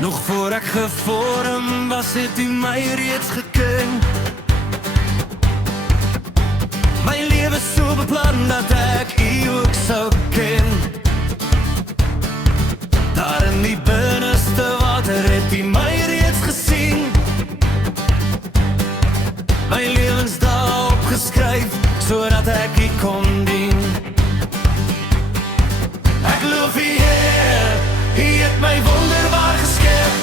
Nog voor ek gevorm was, het U my reeds geken. My lewe so beplan dat ek U ook sou ken. Daar in die binneste water het U my reeds gesien. My lewensdae opgeskryf, sodat ek U kon dien. Ek loof U Heer, U het my wonderbaar geskep.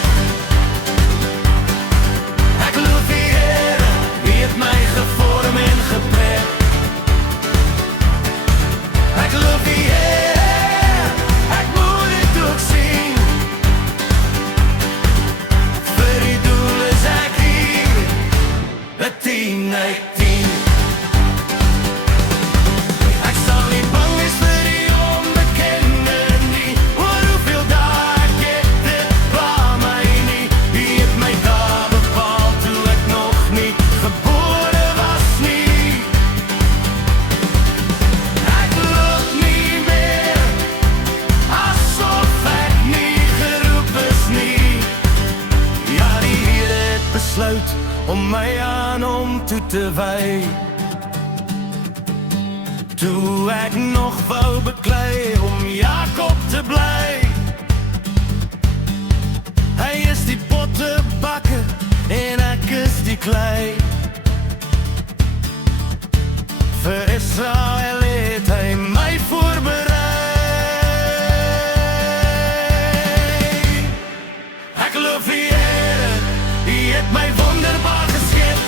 Ek loof U Heer, U het my gevorm en geprep. Ek loof U Heer, ek moet dit ook sien. Vir U doel is ek hier, 'n 10 uit 10. Ek sal nie bang wees vir die onbekende nie, oor hoeveel dae ek het, dit pla my nie. U het my daar bepaal toe ek nog nie gebore was nie. Ek loop nie meer asof ek nie geroep is nie. Ja, die Here het besluit om my aan Hom toe te wy. Toe ek nog wou beklei om Jakob te bly. Hy is die pottebakker en ek is die klei. Vir Israel het hy my voorberei. Ek loof U Here, U het my wonderbaar geskep.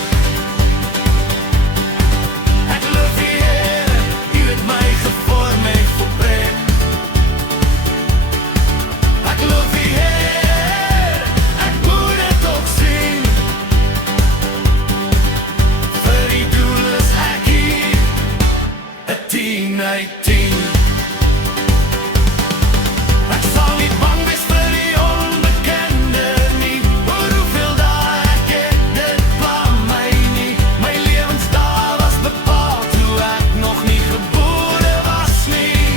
Ek loof U Here, U het my gevorm en geprep. Ek loof U Heer, ek moet dit ook sien. Vir U doel is ek hier, 'n 10 uit 10. Ek sal nie bang wees vir die onbekende nie, oor hoeveel dae ek het, dit pla my nie. My lewensdae was bepaal toe ek nog nie gebore was nie.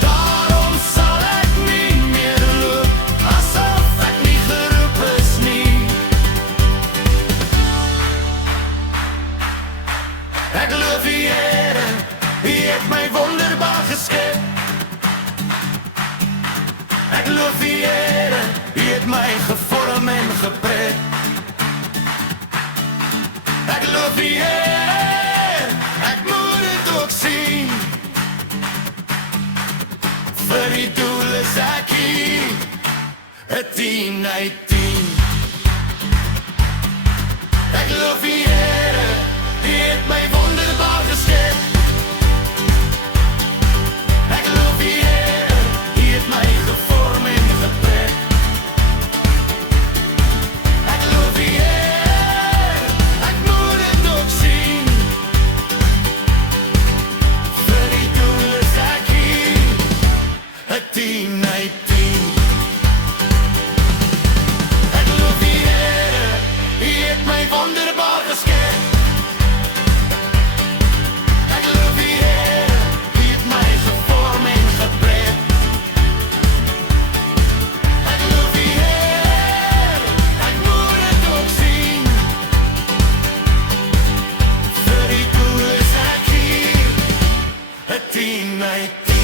Daarom sal ek nie meer loop asof ek nie geroep is nie. Ek loof U Here, U het my wonderbaar geskep. Ek loof U Here, U het my gevorm en geprep. Ek loof U Heer, ek moet dit ook sien. Vir U doel is ek hier, 'n 10 uit 10. Ek loof U Here, U het my wonderbaar geskep. Ek loof U Here, U het my gevorm en geprep. Ek loof U Heer, ek moet dit ook sien. Vir U doel is ek hier, 'n 10 uit 10. Ek loof U Heer, U het my wonderbaar geskep. Ek loof U Heer, U het my gevorm en geprep. Ek loof U Heer, ek moet dit ook sien. Vir U doel is ek hier, 'n 10 uit 10.